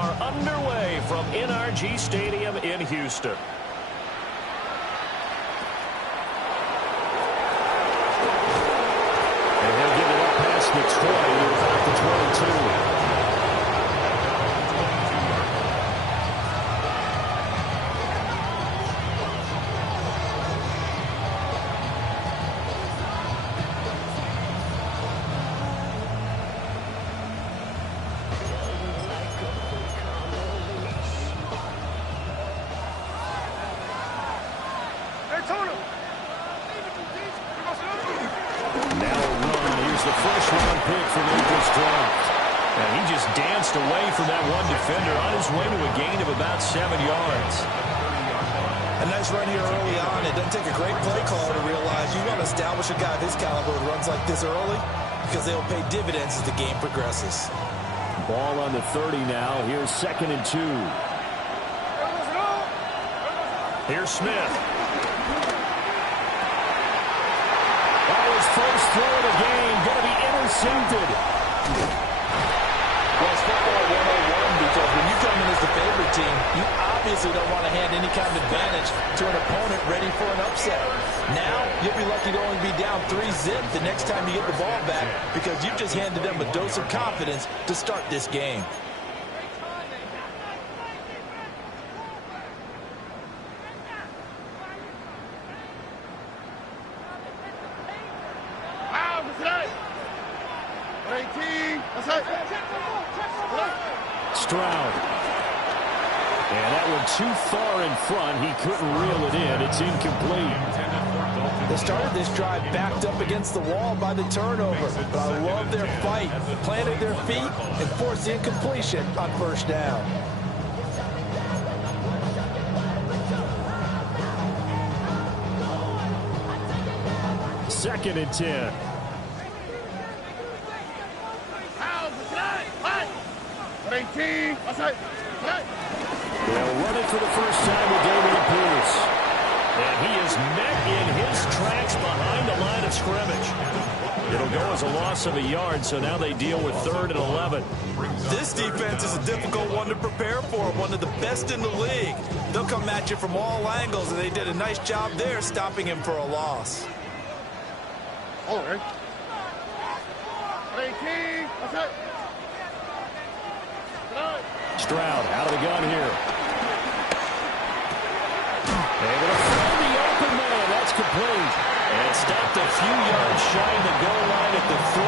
are underway from NRG Stadium in Houston. And he'll give it up past the 20, about the 22. From that one defender on his way to a gain of about 7 yards. A nice run here early on. It doesn't take a great play caller to realize you want to establish a guy of his caliber who runs like this early because they'll pay dividends as the game progresses. Ball on the 30 now. Here's 2nd and 2. Here's Smith. That was first throw of the game. Going to be intercepted. Well, it's football 101 because when you come in as the favorite team, you obviously don't want to hand any kind of advantage to an opponent ready for an upset. Now, you'll be lucky to only be down 3-zip the next time you get the ball back because you just handed them a dose of confidence to start this game. Stroud. And that one too far in front. He couldn't reel it in. It's incomplete. They started this drive backed up against the wall by the turnover. But I love their fight. Planted their feet and forced the incompletion on first down. Second and 10. They'll run it for the first time with Damian Pierce. And he is met in his tracks behind the line of scrimmage. It'll go as a loss of a yard, so now they deal with 3rd and 11. This defense is a difficult one to prepare for, one of the best in the league. They'll come at you from all angles, and they did a nice job there stopping him for a loss. Stroud out of the gun here. Able to find the open man. That's complete. And stopped a few yards shy of the goal line at the 3.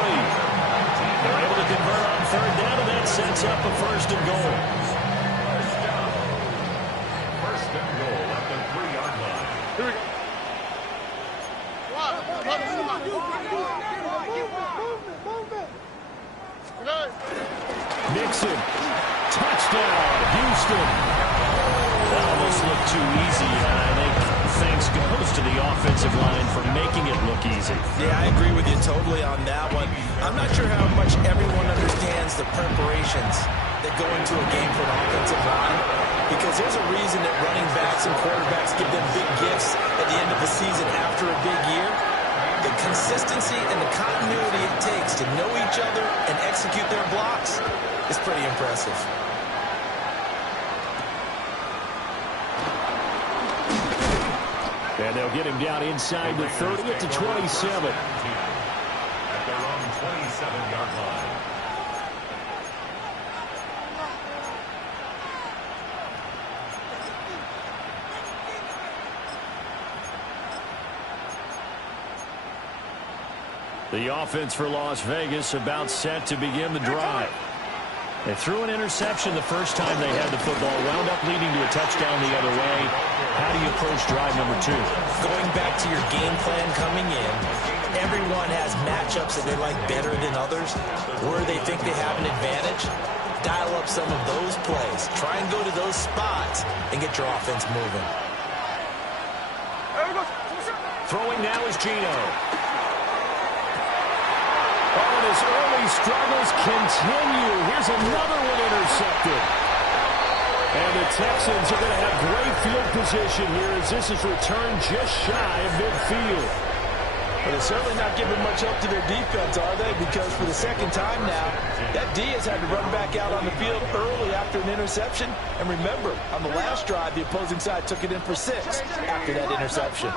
They're able to convert on 3rd down, and that sets up a 1st and goal. First and goal at the 3-yard line. Here we go. Nixon. Touchdown, Houston. That almost looked too easy, and I think thanks goes to the offensive line for making it look easy. Yeah, I agree with you totally on that one. I'm not sure how much everyone understands the preparations that go into a game for an offensive line, because there's a reason that running backs and quarterbacks give them big gifts at the end of the season after a big year. The consistency and the continuity it takes to know each other and execute their blocks is pretty impressive. And they'll get him down inside the 30 at the 27. At their own 27-yard line. The offense for Las Vegas about set to begin the drive. They threw an interception the first time they had the football, wound up leading to a touchdown the other way. How do you approach drive number 2? Going back to your game plan coming in, everyone has matchups that they like better than others, where they think they have an advantage. Dial up some of those plays. Try and go to those spots and get your offense moving. Throwing now is Gino. Oh, and his early struggles continue. Here's another one intercepted. And the Texans are going to have great field position here as this is returned just shy of midfield. But they're certainly not giving much help to their defense, are they? Because for the second time now, that D has had to run back out on the field early after an interception. And remember, on the last drive, the opposing side took it in for 6 after that interception.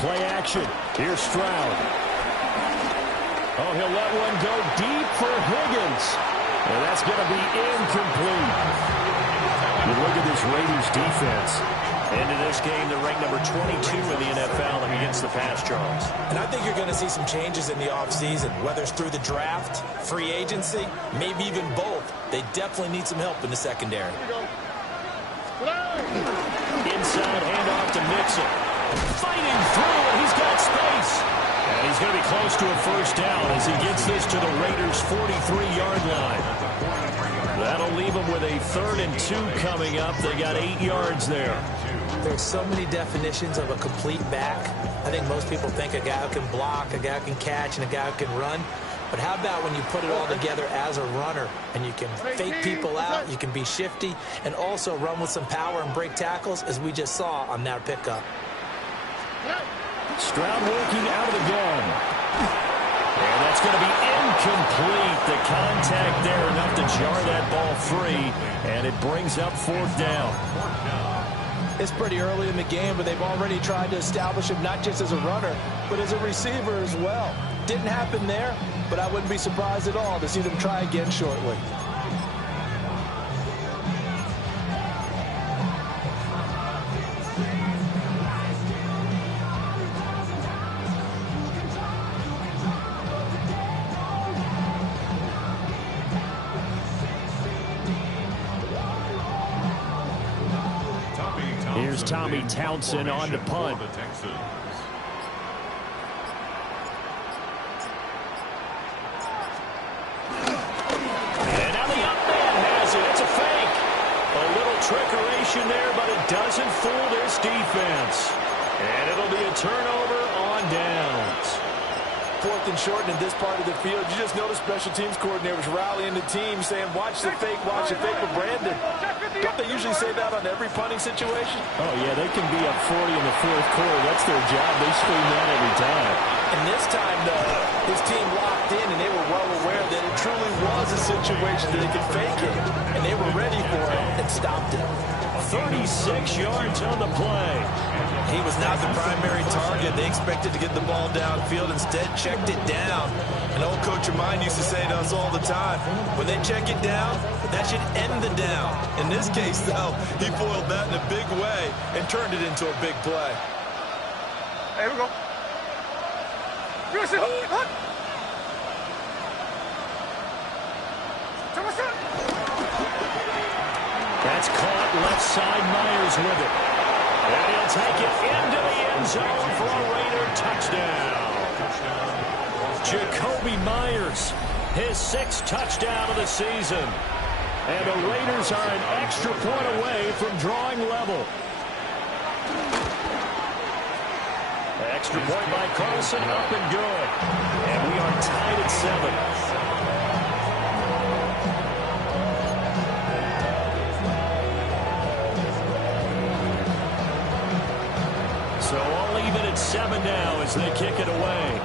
Play action. Here's Stroud. Oh, he'll let one go deep for Higgins. And that's going to be incomplete. You look at this Raiders defense. Into this game, they're ranked number 22 in the NFL against the pass, Charles. And I think you're going to see some changes in the offseason, whether it's through the draft, free agency, maybe even both. They definitely need some help in the secondary. Inside handoff to Mixon. Fighting through, and he's got space. And he's going to be close to a first down as he gets this to the Raiders' 43-yard line. That'll leave them with a 3rd and 2 coming up. They got 8 yards there. There's so many definitions of a complete back. I think most people think a guy who can block, a guy who can catch, and a guy who can run. But how about when you put it all together as a runner, and you can fake people out, you can be shifty, and also run with some power and break tackles, as we just saw on that pickup. Stroud working out of the gun. And that's going to be incomplete. The contact there enough to jar that ball free, and it brings up 4th down. It's pretty early in the game, but they've already tried to establish him not just as a runner, but as a receiver as well. Didn't happen there, but I wouldn't be surprised at all to see them try again shortly. Here's Tommy Townsend on to punt. And now the up man has it. It's a fake. A little trickeration there, but it doesn't fool this defense. And it'll be a turnover on downs. 4th and short in this part of the field. You just notice special teams coordinators rallying the team saying, watch the fake for Brandon. Don't they usually say that on every punting situation? Oh, yeah, they can be up 40 in the 4th quarter. That's their job. They scream that every time. And this time, though, his team locked in, and they were well aware that it truly was a situation that they could fake it. And they were ready for it and stopped it. 36 yards on the play. He was not the primary target. They expected to get the ball downfield. Instead, checked it down. An old coach of mine used to say to us all the time, when they check it down, that should end the down. In this case, though, he foiled that in a big way and turned it into a big play. Here we go. That's caught left side. Myers with it. And he'll take it into the end zone for a Raider touchdown. Jacoby Myers, his 6th touchdown of the season. And the Raiders are an extra point away from drawing level. Extra point by Carlson, up and good. And we are tied at 7. So all even at 7 now as they kick it away.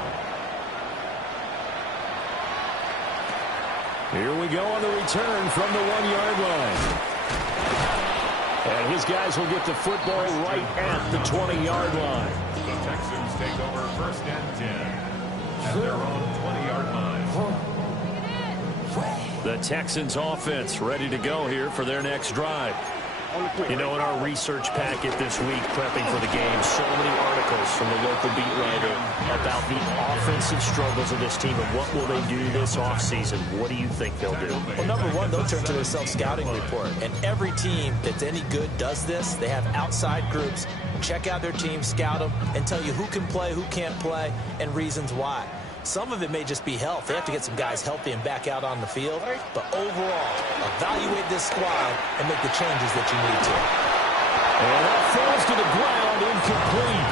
Here we go on the return from the 1-yard line. And his guys will get the football right at the 20-yard line. the Texans take over 1st and 10 at their own 20-yard line. The Texans offense ready to go here for their next drive. You know, in our research packet this week, prepping for the game, so many articles from the local beat writer about the offensive struggles of this team and what will they do this offseason. What do you think they'll do? Well, number one, they'll turn to their self-scouting report. And every team that's any good does this. They have outside groups. Check out their team, scout them, and tell you who can play, who can't play, and reasons why. Some of it may just be health. They have to get some guys healthy and back out on the field. But overall, evaluate this squad and make the changes that you need to. And that falls to the ground, incomplete.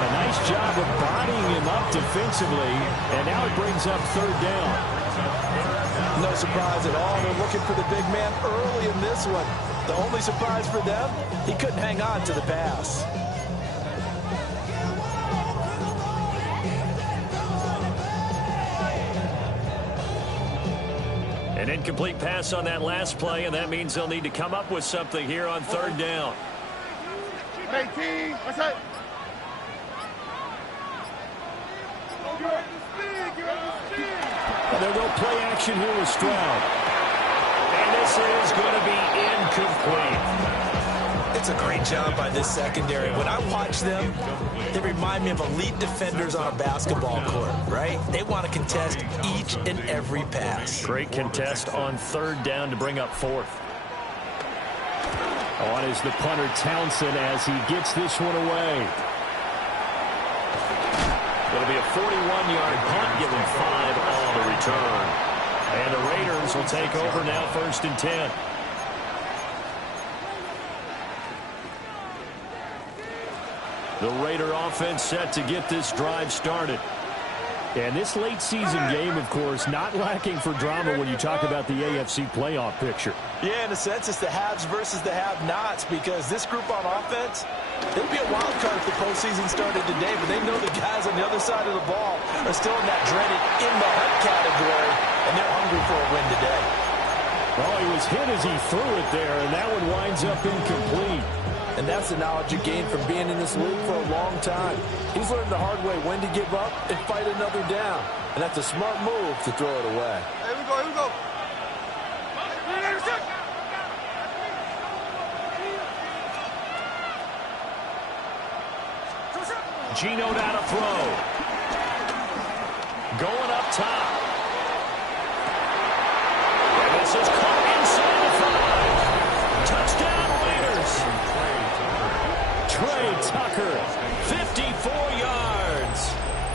A nice job of bodying him up defensively. And now it brings up 3rd down. No surprise at all. They're looking for the big man early in this one. The only surprise for them, he couldn't hang on to the pass. An incomplete pass on that last play, and that means they'll need to come up with something here on third down. Hey, team, what's up? They'll go play action here with Stroud. And this is going to be incomplete. It's a great job by this secondary. When I watch them, they remind me of elite defenders on a basketball court, right? They want to contest each and every pass. Great contest on third down to bring up fourth. On is the punter Townsend as he gets this one away. It'll be a 41-yard punt, giving 5 on the return. And the Raiders will take over now, 1st and 10. The Raider offense set to get this drive started. And this late season game, of course, not lacking for drama when you talk about the AFC playoff picture. Yeah, in a sense, it's the haves versus the have-nots, because this group on offense, they'd be a wild card if the postseason started today, but they know the guys on the other side of the ball are still in that dreaded in-the-hunt category, and they're hungry for a win today. Well, he was hit as he threw it there, and that one winds up incomplete. And that's the knowledge you gain from being in this league for a long time. He's learned the hard way when to give up and fight another down. And that's a smart move to throw it away. Here we go, here we go. Gino down to throw. Going up top. And this is caught inside the 5. Touchdown Raiders. Trey Tucker, 54 yards.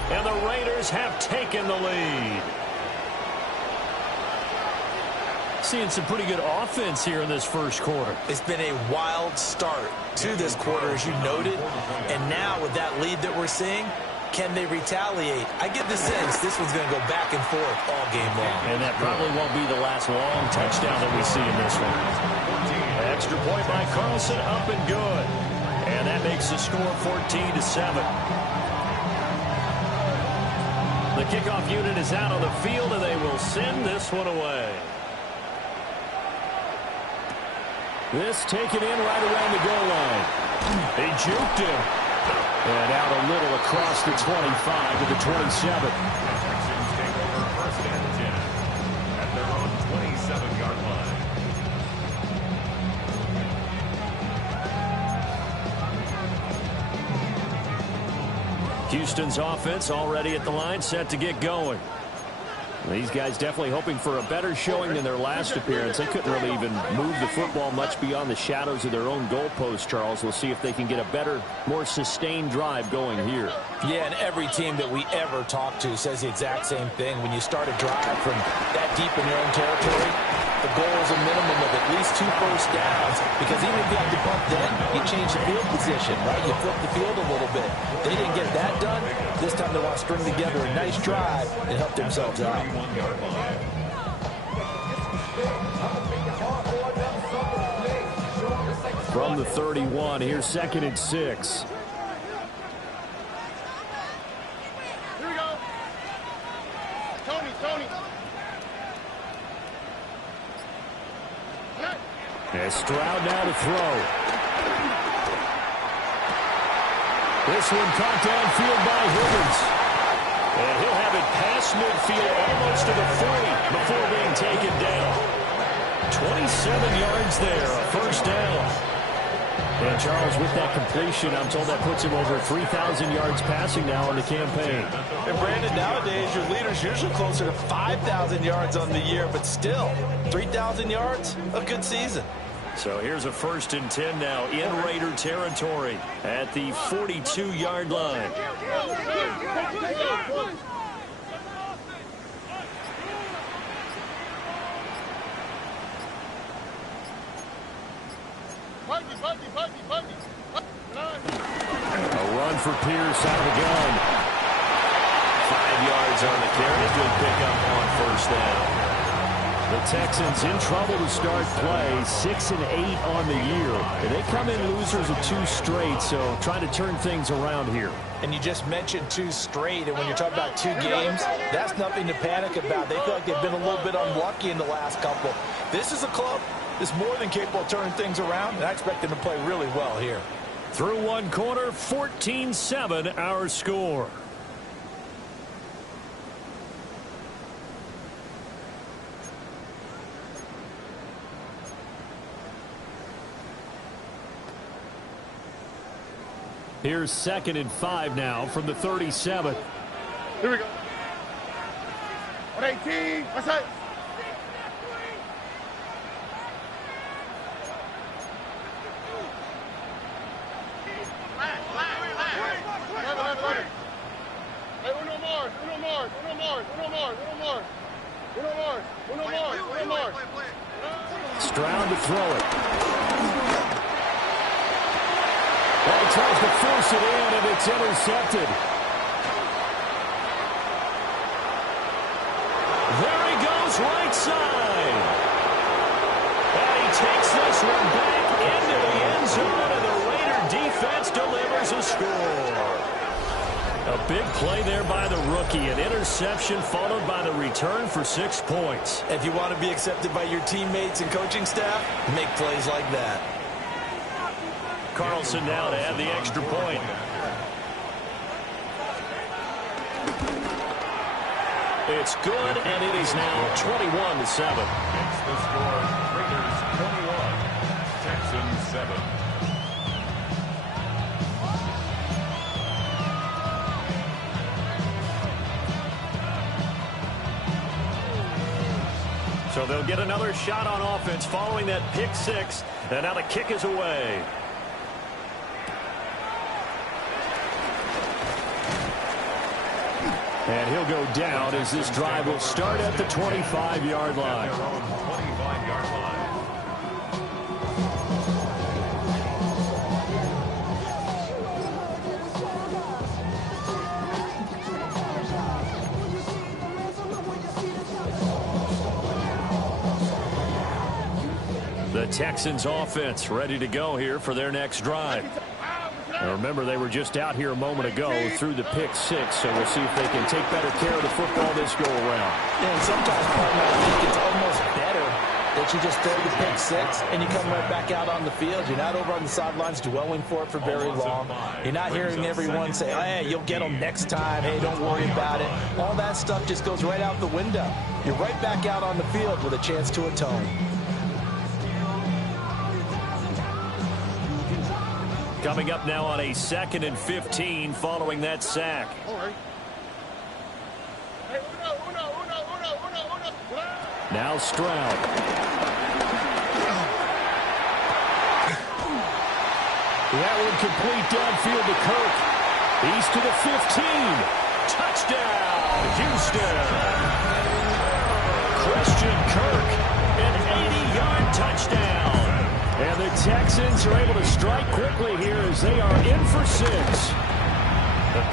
And the Raiders have taken the lead. Seeing some pretty good offense here in this first quarter. It's been a wild start to this quarter, as you noted. And now with that lead that we're seeing, can they retaliate? I get the sense this one's going to go back and forth all game long. And that probably won't be the last long touchdown that we see in this one. Extra point by Carlson, up and good. And that makes the score 14-7. The kickoff unit is out on the field, and they will send this one away. This taken in right around the goal line. They juked him. And out a little across the 25 to the 27. Texans take over 1st and 10 at their own 27-yard line. Houston's offense already at the line, set to get going. These guys definitely hoping for a better showing than their last appearance. They couldn't really even move the football much beyond the shadows of their own goalpost, Charles. We'll see if they can get a better, more sustained drive going here. Yeah, and every team that we ever talk to says the exact same thing. When you start a drive from that deep in your own territory, the goal is a minimum of at least 2 first downs, because even if you have to punt then, you change the field position, right? You flip the field a little bit. They didn't get that done. This time they want to string together a nice drive and help themselves out. From the 31, here's 2nd and 6. Here we go. Tony. And Stroud now to throw. This one caught downfield by Higgins. And he'll have it past midfield almost to the 40 before being taken down. 27 yards there, a first down. And Charles, with that completion, I'm told that puts him over 3,000 yards passing now in the campaign. And Brandon, nowadays your leader's usually closer to 5,000 yards on the year, but still, 3,000 yards, a good season. So here's a 1st and 10 now in Raider territory at the 42-yard line. A run for Pierce out of the gun. 5 yards on the carry. Good pickup on 1st down. The Texans in trouble to start play, 6-8 on the year. And they come in losers of 2 straight, so trying to turn things around here. And you just mentioned 2 straight, and when you're talking about 2 games, that's nothing to panic about. They feel like they've been a little bit unlucky in the last couple. This is a club that's more than capable of turning things around, and I expect them to play really well here. Through 1 quarter, 14-7 our score. Here's 2nd and 5 now from the 37. Here we go. 118. What's that? Stroud to throw it. Well, he tries to force it in, and it's intercepted. There he goes, right side. And he takes this one back into the end zone, and the Raider defense delivers a score. A big play there by the rookie. An interception followed by the return for 6 points. If you want to be accepted by your teammates and coaching staff, make plays like that. Carlson now to add the extra point. It's good, and it is now 21-7. It's the score. Raiders 21, Texans 7. So they'll get another shot on offense following that pick 6, and now the kick is away. And he'll go down as this drive will start at the 25-yard line. 25-yard line. The Texans offense ready to go here for their next drive. Now remember, they were just out here a moment ago through the pick 6, so we'll see if they can take better care of the football this go around. Yeah, and sometimes, partner, I think it's almost better that you just throw the pick 6 and you come right back out on the field. You're not over on the sidelines dwelling for it for very long. You're not hearing everyone say, hey, you'll get them next time. Hey, don't worry about it. All that stuff just goes right out the window. You're right back out on the field with a chance to atone. Coming up now on a 2nd and 15 following that sack. Now Stroud. That one complete downfield to Kirk. He's to the 15. Touchdown, Houston. Christian Kirk, an 80-yard touchdown. And the Texans are able to strike quickly here as they are in for 6. The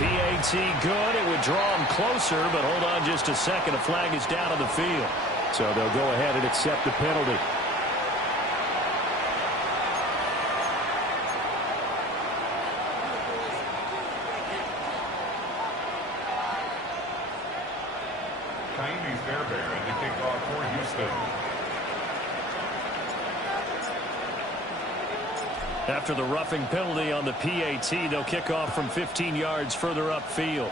PAT good. It would draw them closer, but hold on just a second. A flag is down on the field. So they'll go ahead and accept the penalty. Kaimi Fairbairn to kick off for Houston. After the roughing penalty on the PAT, they'll kick off from 15 yards further upfield.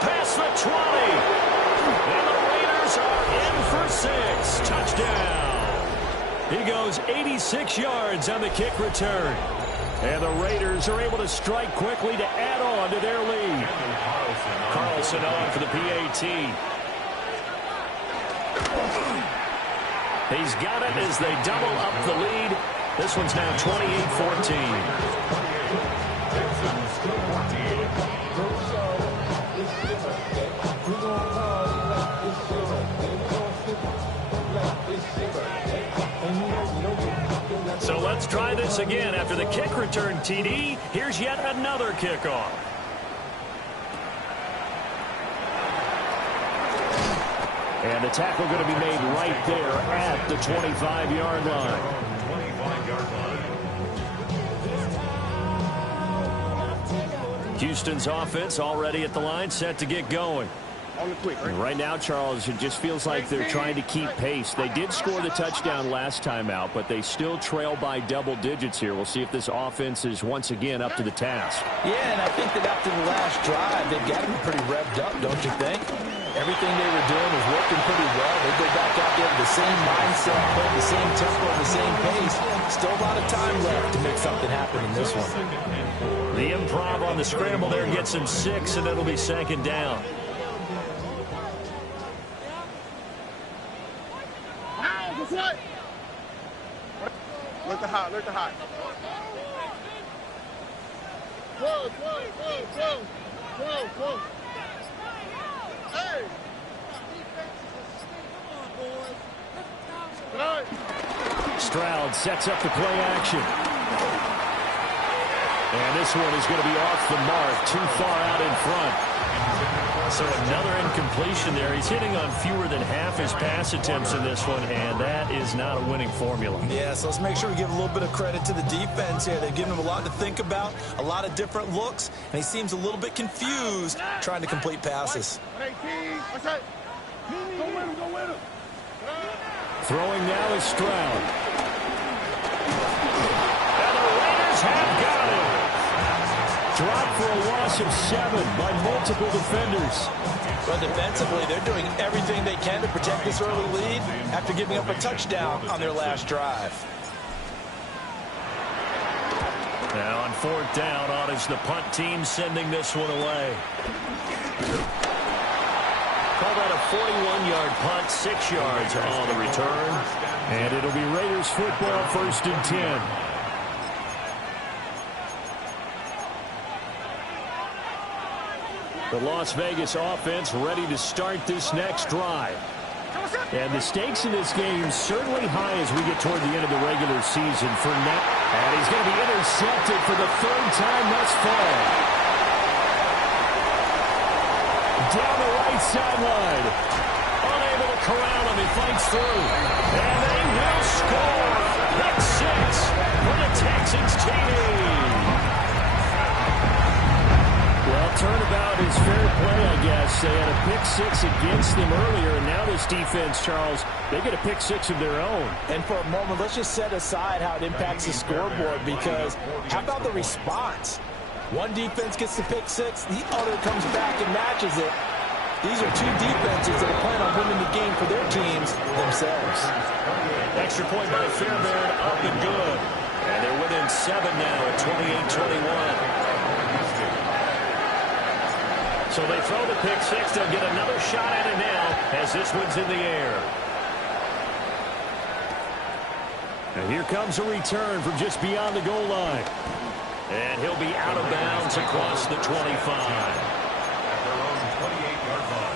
Pass for 20. And the Raiders are in for 6. Touchdown. He goes 86 yards on the kick return. And the Raiders are able to strike quickly to add on to their lead. Carlson on for the PAT. He's got it as they double up the lead. This one's now 28-14. So let's Let's try this again. After the kick return TD, here's yet another kickoff. And the tackle going to be made right there at the 25-yard line. 25-yard line. Houston's offense already at the line, set to get going. Right? Right now, Charles, it just feels like they're trying to keep pace. They did score the touchdown last time out, but they still trail by double digits here. We'll see if this offense is once again up to the task. Yeah, and I think that after the last drive, they've got to be pretty revved up, don't you think? Everything they were doing was working pretty well. They go back out there with the same mindset, play the same tempo, the same pace. Still a lot of time left to make something happen in this one. The improv on the scramble there gets him 6, and it'll be second down. Look the hot, look the hot. Whoa, whoa, whoa, whoa, whoa, whoa. Hey! Stroud sets up the play action. And this one is going to be off the mark, too far out in front. So another incompletion there. He's hitting on fewer than half his pass attempts in this one, and that is not a winning formula. Yeah, so let's make sure we give a little bit of credit to the defense here. They've given him a lot to think about, a lot of different looks, and he seems a little bit confused trying to complete passes. Throwing now is Stroud. And the Raiders have got it. Dropped for a loss of 7 by multiple defenders. But defensively, they're doing everything they can to protect this early lead after giving up a touchdown on their last drive. Now on 4th down, on is the punt team sending this one away. Call that a 41-yard punt, 6 yards on the return. And it'll be Raiders football, 1st and 10. The Las Vegas offense ready to start this next drive. And the stakes in this game certainly high as we get toward the end of the regular season for now. And he's going to be intercepted for the 3rd time thus far. Down the right sideline. Unable to corral him. He fights through. And they will score. That's 6 for the Texans TD. Well, turnabout is fair play, I guess. They had a pick-6 against them earlier, and now this defense, Charles, they get a pick-6 of their own. And for a moment, let's just set aside how it impacts the scoreboard, because how about the response? One defense gets the pick-6, the other comes back and matches it. These are two defenses that are planning on winning the game for their teams themselves. Extra point by Fairbairn, up and good. And they're within 7 now at 28-21. So they throw the pick-6. They'll get another shot at it now as this one's in the air. And here comes a return from just beyond the goal line. And he'll be out of bounds across the 25. At their own 28-yard line.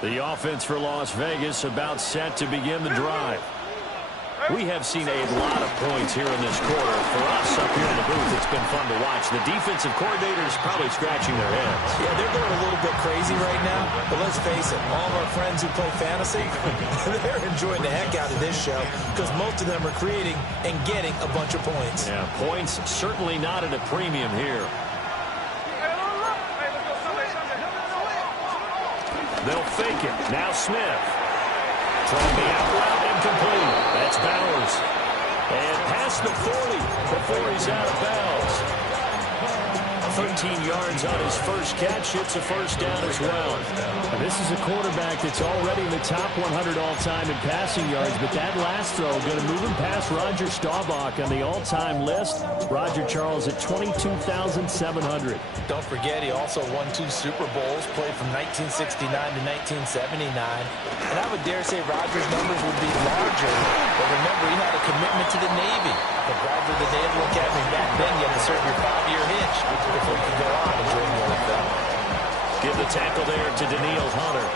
The offense for Las Vegas about set to begin the drive. We have seen a lot of points here in this quarter. For us up here in the booth, it's been fun to watch. The defensive coordinators probably scratching their heads. Yeah, they're going a little bit crazy right now. But let's face it, all of our friends who play fantasy, they're enjoying the heck out of this show because most of them are creating and getting a bunch of points. Yeah, points certainly not at a premium here. They'll fake it. Now Smith. Trying the out route, incomplete. That's Bowers. And past the 40 before he's out of bounds. 13 yards on his first catch. It's a first down as well. And this is a quarterback that's already in the top 100 all-time in passing yards, but that last throw going to move him past Roger Staubach on the all-time list. Roger Charles at 22,700. Don't forget, he also won 2 Super Bowls, played from 1969 to 1979. And I would dare say Roger's numbers would be larger, but remember, he had a commitment to the Navy. But Roger, the Naval Academy back then, you had to serve your 5-year hitch before you could go on and join the tackle there to Daniil Hunter.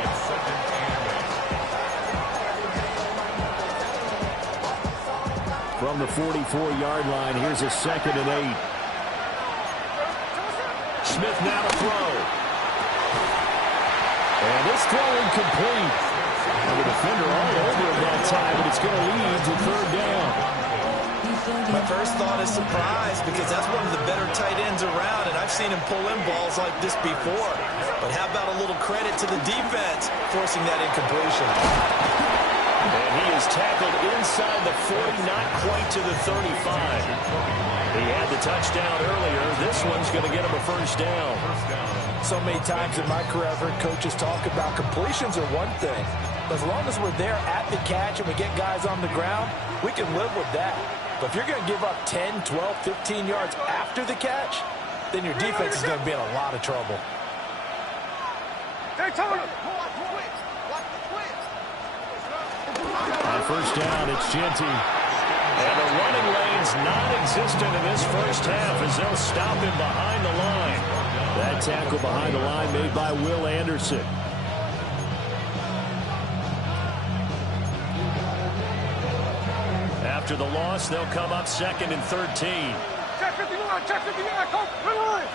From the 44-yard line, here's a 2nd and 8. Smith now to throw. And this throw incomplete. And the defender all over him that time, but it's going to lead to 3rd down. My first thought is surprise, because that's one of the better tight ends around, and I've seen him pull in balls like this before. But how about a little credit to the defense forcing that incompletion? And he is tackled inside the 40, not quite to the 35. He had the touchdown earlier. This one's going to get him a 1st down. So many times in my career, I've heard coaches talk about completions are one thing. But as long as we're there at the catch and we get guys on the ground, we can live with that. But if you're going to give up 10, 12, 15 yards after the catch, then your defense is going to be in a lot of trouble. On 1st down, it's Genty. And the running lane's non-existent in this 1st half as they'll stop him behind the line. That tackle behind the line made by Will Anderson. After the loss, they'll come up 2nd and 13. Check 59, check 59, come, line.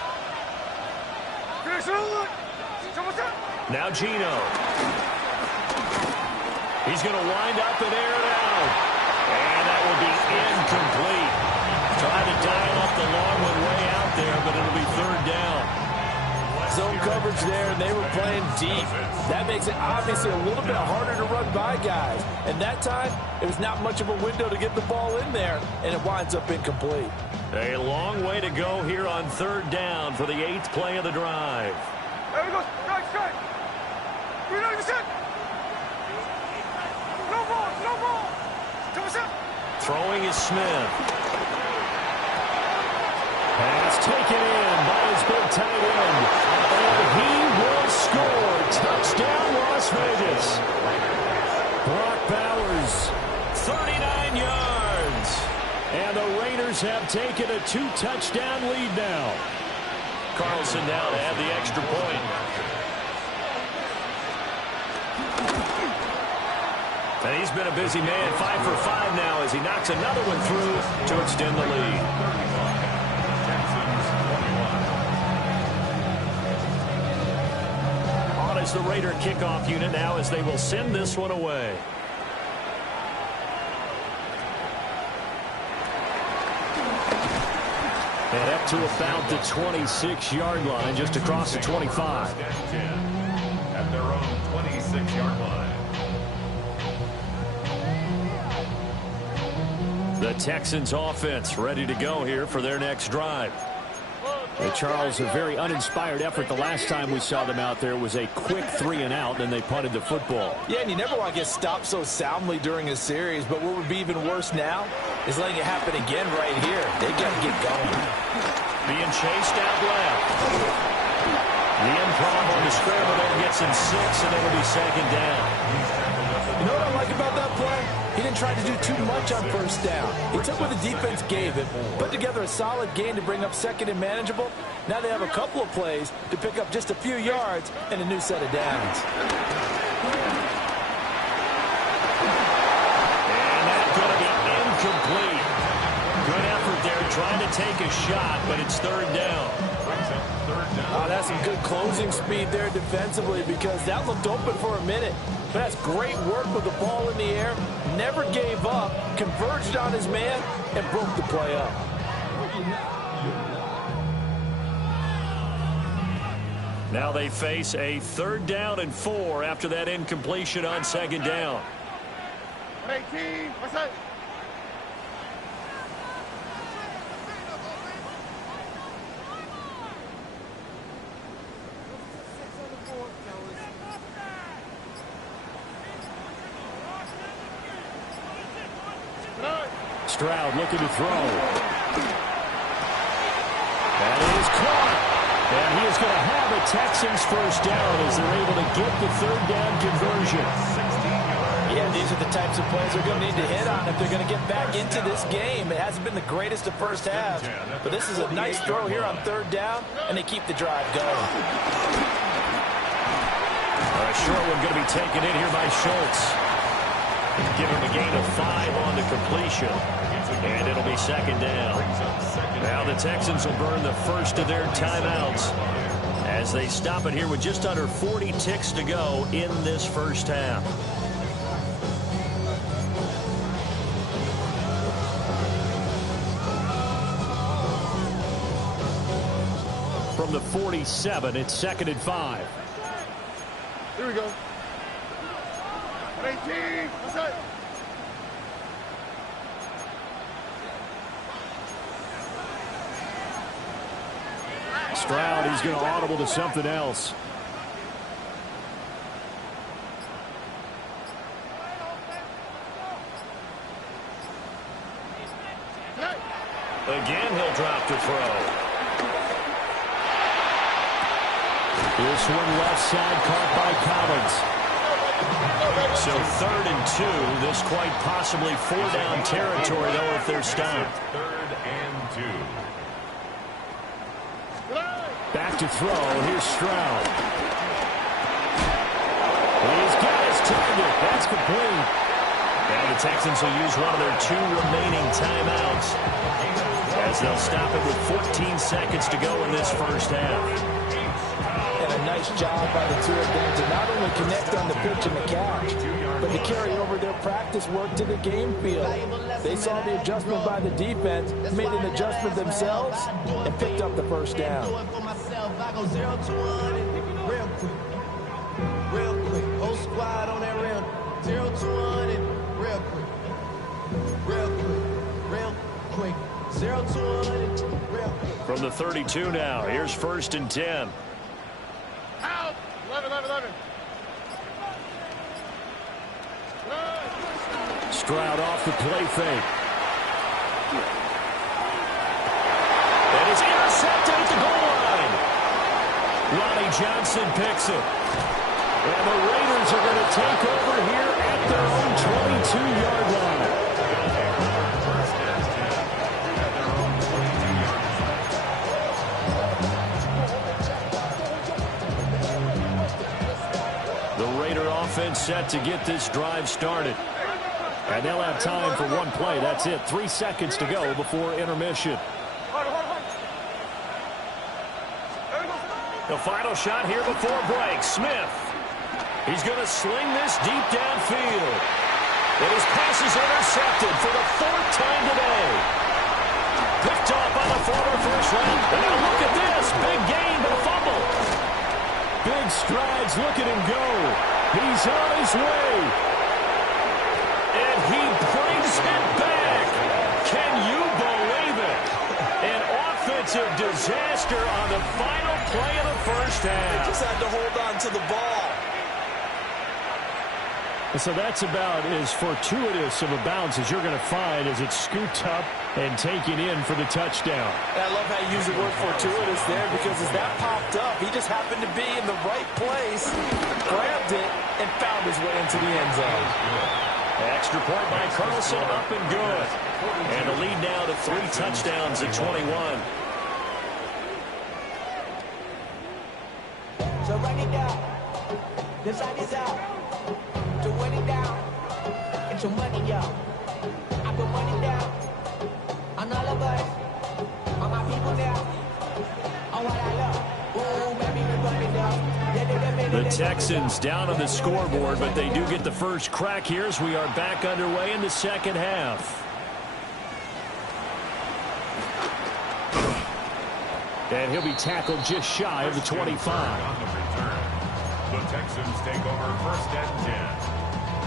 Now Gino. He's going to wind up and air it out. And that will be incomplete. Trying to dial up the long one way out there, but it'll be 3rd down. Zone coverage there, and they were playing deep. That makes it obviously a little bit harder to run by guys. And that time, it was not much of a window to get the ball in there, and it winds up incomplete. A long way to go here on 3rd down for the 8th play of the drive. There we go, strike. No ball. Throwing is Smith. Pass taken in by his big tight end. And he will score. Touchdown, Las Vegas. Brock Bowers, 39 yards. And the Raiders have taken a 2-touchdown lead now. Carlson now to have the extra point. And he's been a busy man, 5 for 5 now as he knocks another one through to extend the lead. On is the Raider kickoff unit now as they will send this one away. And up to about the 26-yard line, just across the 25. At their own 26-yard line. The Texans offense ready to go here for their next drive. And Charles, a very uninspired effort the last time we saw them out there was a quick 3-and-out, and they punted the football. Yeah, and you never want to get stopped so soundly during a series, but what would be even worse now is letting it happen again right here. They got to get going. Being chased out left. The improv on the scramble there gets him 6, and it'll be 2nd down. You know what I like about that play? He didn't try to do too much on 1st down. He took what the defense gave him, put together a solid game to bring up 2nd and manageable. Now they have a couple of plays to pick up just a few yards and a new set of downs. And that's going to be incomplete. Good effort there trying to take a shot, but it's 3rd down. Oh, that's some good closing speed there defensively because that looked open for a minute. But that's great work with the ball in the air. Never gave up, converged on his man, and broke the play up. Now they face a 3rd down and 4 after that incompletion on 2nd down. 18, what's that? Stroud looking to throw. That is caught. And he is going to have a Texans 1st down as they're able to get the 3rd down conversion. Yeah, these are the types of plays they're going to need to hit on if they're going to get back into this game. It hasn't been the greatest of 1st halves, but this is a nice throw here on 3rd down, and they keep the drive going. A short one going to be taken in here by Schultz. Give him a gain of 5 on the completion. And it'll be second down. Now the Texans will burn the first of their timeouts as they stop it here with just under 40 ticks to go in this first half. From the 47, it's 2nd and 5. Here we go. 18. What's that? Stroud, he's going to audible to something else. Again, he'll drop to throw. This one left side caught by Collins. So 3rd and 2. This quite possibly 4-down territory, though, if they're stopped. 3rd and 2. Back to throw. Here's Stroud. He's got his target. That's complete. And the Texans will use one of their 2 remaining timeouts as they'll stop it with 14 seconds to go in this first half. And a nice job by the 2 of them to not only connect on the pitch and the catch, but to carry over their practice work to the game field. They saw the adjustment by the defense, made an adjustment themselves, and picked up the first down. Real quick. Whole squad on that rim. 0 to 1 real quick. Real quick. Real quick. 0 to 1 real quick. From the 32 now, here's 1st and 10. Out. 11. Stroud off the play fake. And it's intercepted at the goal line. Ronnie Johnson picks it. And the Raiders are going to take over here at their own 22-yard line. First and 10 at their own 22-yard line. The Raider offense set to get this drive started. And they'll have time for one play. That's it. 3 seconds to go before intermission. The final shot here before break. Smith. He's going to sling this deep downfield. And his pass is intercepted for the 4th time today. Picked off by the former first round. And now look at this. Big gain, but a fumble. Big strides. Look at him go. He's on his way. And he brings it back. Can you believe it? An offensive disaster on the final play of the first half. Just had to hold on to the ball. So that's about as fortuitous of a bounce as you're going to find as it's scooped up and taken in for the touchdown. And I love how you use the word fortuitous there, because as that popped up, he just happened to be in the right place, grabbed it, and found his way into the end zone. Extra point by Carlson, up and good. And the lead now to 3 touchdowns at 21. So run it down. The side is out. To run it down. Get your money, y'all. I put money down. On all of us. On my people now. On what I love. Ooh, baby, we run it down. The Texans down on the scoreboard, but they do get the first crack here as we are back underway in the second half. And he'll be tackled just shy of the 25. On the return, the Texans take over 1st and 10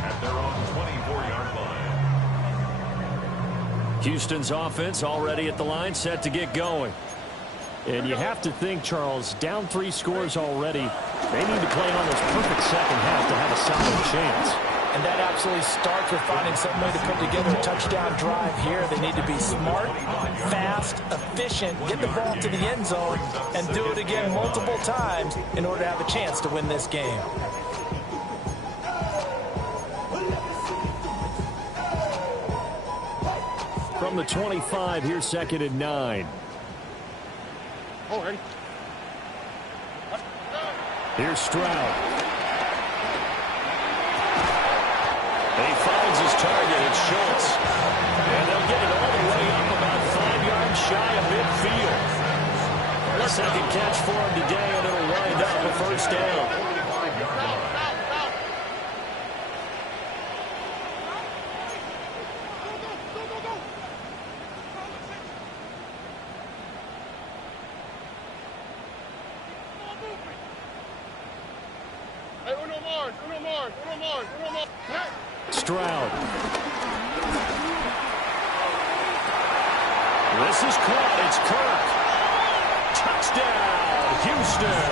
at their own 24-yard line. Houston's offense already at the line, set to get going. And you have to think, Charles, down 3 scores already. They need to play an almost perfect second half to have a solid chance. And that absolutely starts with finding some way to put together a touchdown drive here. They need to be smart, fast, efficient, get the ball to the end zone, and do it again multiple times in order to have a chance to win this game. From the 25, here's 2nd and 9. Oh, ready? Here's Stroud. And he finds his target. It's Schultz. And they'll get it all the way up about 5 yards shy of midfield. Second catch for him today, and it'll wind up a first down. Stroud. This is caught. It's Kirk. Touchdown, Houston.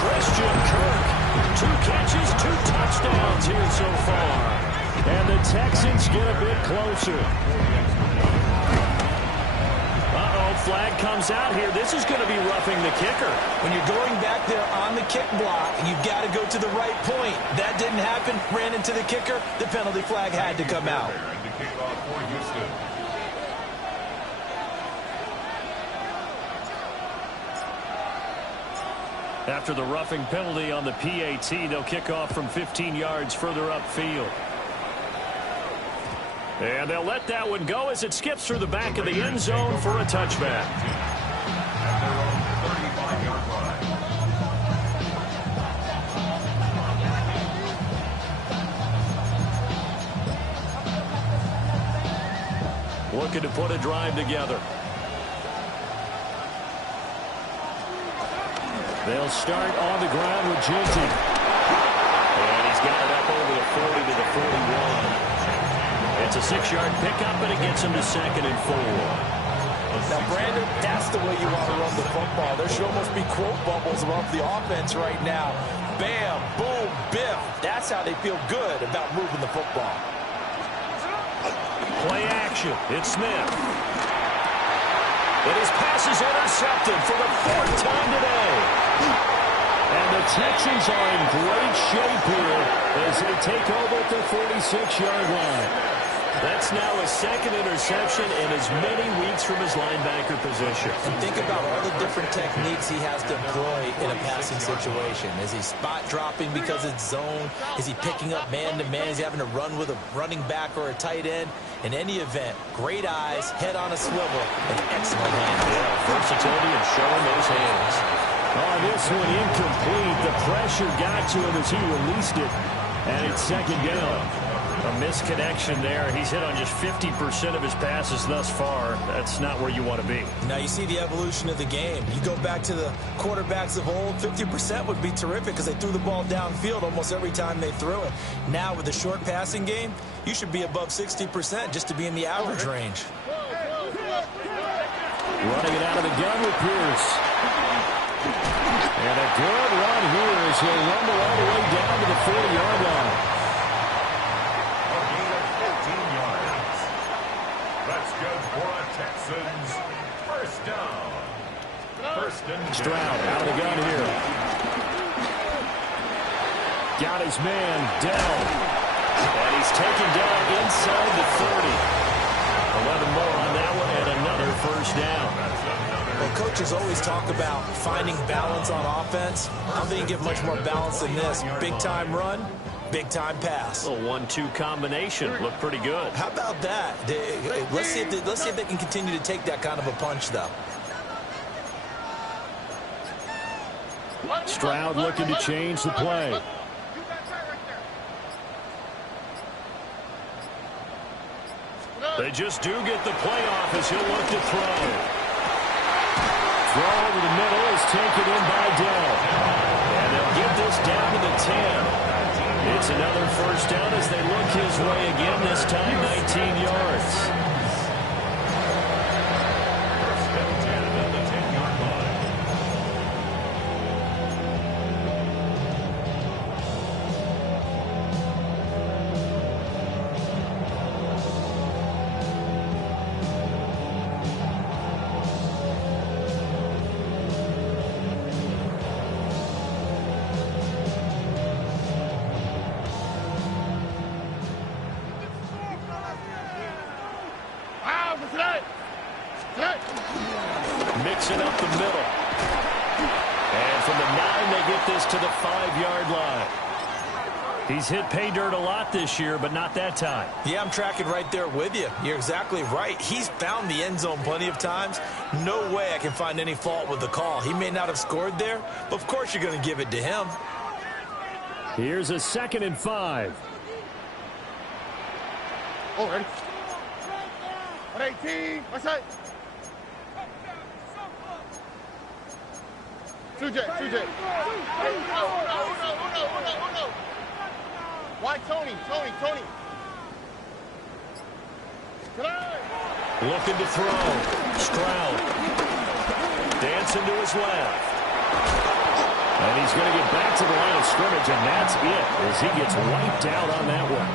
Christian Kirk. 2 catches, 2 touchdowns here so far. And the Texans get a bit closer. Uh-oh, flag comes out here. This is going to be roughing the kicker. When you're going back there on the kick block, you've got to go to the right point. That didn't happen. Ran into the kicker. The penalty flag had to come out. The kickoff for Houston. After the roughing penalty on the PAT, they'll kick off from 15 yards further upfield. And they'll let that one go as it skips through the back of the end zone for a touchback. At their own 35-yard line. Looking to put a drive together. They'll start on the ground with Ginty. And he's got it up over the 40 to the 41. It's a 6-yard pickup, and it gets him to 2nd and 4. Now, Brandon, that's the way you want to run the football. There should almost be quote bubbles above the offense right now. Bam, boom, biff. That's how they feel good about moving the football. Play action. It's Smith. And his pass is intercepted for the 4th time today. And the Texans are in great shape here as they take over at the 46-yard line. That's now his 2nd interception in as many weeks from his linebacker position. And think about all the different techniques he has to employ in a passing situation. Is he spot dropping because it's zone? Is he picking up man-to-man? Is he having to run with a running back or a tight end? In any event, great eyes, head on a swivel, and excellent hands. Yeah, versatility and showing those hands. Oh, this one incomplete. The pressure got to him as he released it. And it's 2nd down. A misconnection there. He's hit on just 50% of his passes thus far. That's not where you want to be. Now you see the evolution of the game. You go back to the quarterbacks of old, 50% would be terrific because they threw the ball downfield almost every time they threw it. Now with the short passing game, you should be above 60% just to be in the average range. Running it out of the gun with Pierce. And a good run here as he'll rumble all the way down to the 40-yard line. A gain of 15 yards. That's good for a Texans first down. First and 10. Stroud out of the gun here. Got his man down. And he's taken down inside the 30. 11 more on that one and another first down. Well, coaches always talk about finding balance on offense. I don't think you get much more balance than this. Big-time run, big-time pass. A 1-2 combination. Looked pretty good. How about that? Let's see if they can continue to take that kind of a punch, though. Stroud looking to change the play. They just do get the play off as he'll look to throw. Throw over the middle is taken in by Dell. And they'll get this down to the 10. It's another first down as they look his way again, this time 19 yards. First and 10 at the 10-yard line. Mixing up the middle. And from the 9, they get this to the 5-yard line. He's hit pay dirt a lot this year, but not that time. Yeah, I'm tracking right there with you. You're exactly right. He's found the end zone plenty of times. No way I can find any fault with the call. He may not have scored there, but of course you're going to give it to him. Here's a 2nd and 5. Oh, ready? 118. What's that? 2J. Uno. Why Tony? Tony. Looking to throw. Stroud. Dancing to his left. And he's going to get back to the line of scrimmage, and that's it as he gets wiped out on that one.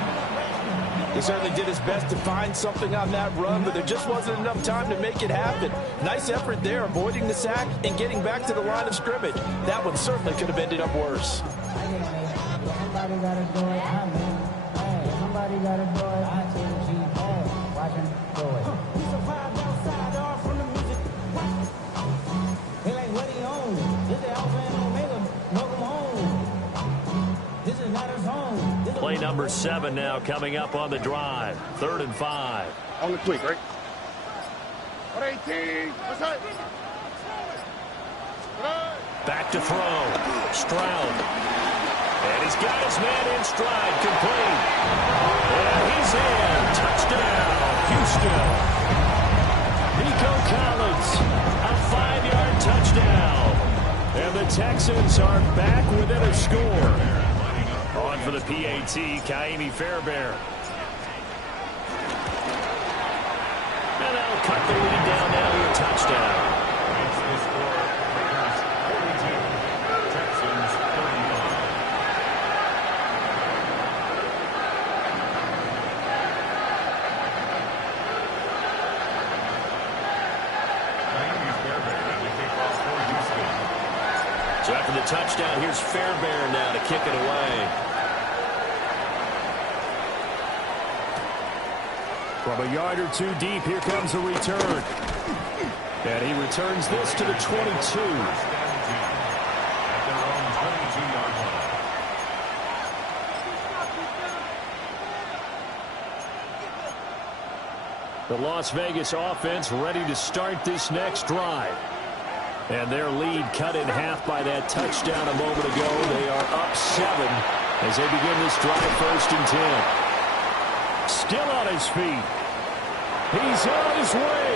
He certainly did his best to find something on that run, but there just wasn't enough time to make it happen. Nice effort there, avoiding the sack and getting back to the line of scrimmage. That one certainly could have ended up worse. Somebody gotta do it, I mean, hey, somebody gotta do it, I take G, hey, watch him do it. We survived outside, all from the music. They like, what he own? This is Alpha and Omega, welcome home. This is not his home. Play number 7 now coming up on the drive. 3rd and 5. On the quick, right? 118. What's that? Back to throw. Stroud. And he's got his man in stride. Complete. And he's in. Touchdown, Houston. Nico Collins. A 5-yard touchdown. And the Texans are back within a score. On for the PAT, Kaimi Fairbairn. And that'll cut the lead down now to a touchdown. It's the score. Raiders 42, Texans 31. Kaimi Fairbairn, the kickoff for Houston. So after the touchdown, here's Fairbairn now to kick it away. From a yard or two deep, here comes the return. And he returns this to the 22. At their own 22-yard line. The Las Vegas offense ready to start this next drive. And their lead cut in half by that touchdown a moment ago. They are up 7 as they begin this drive, 1st and 10. Still on his feet. He's on his way.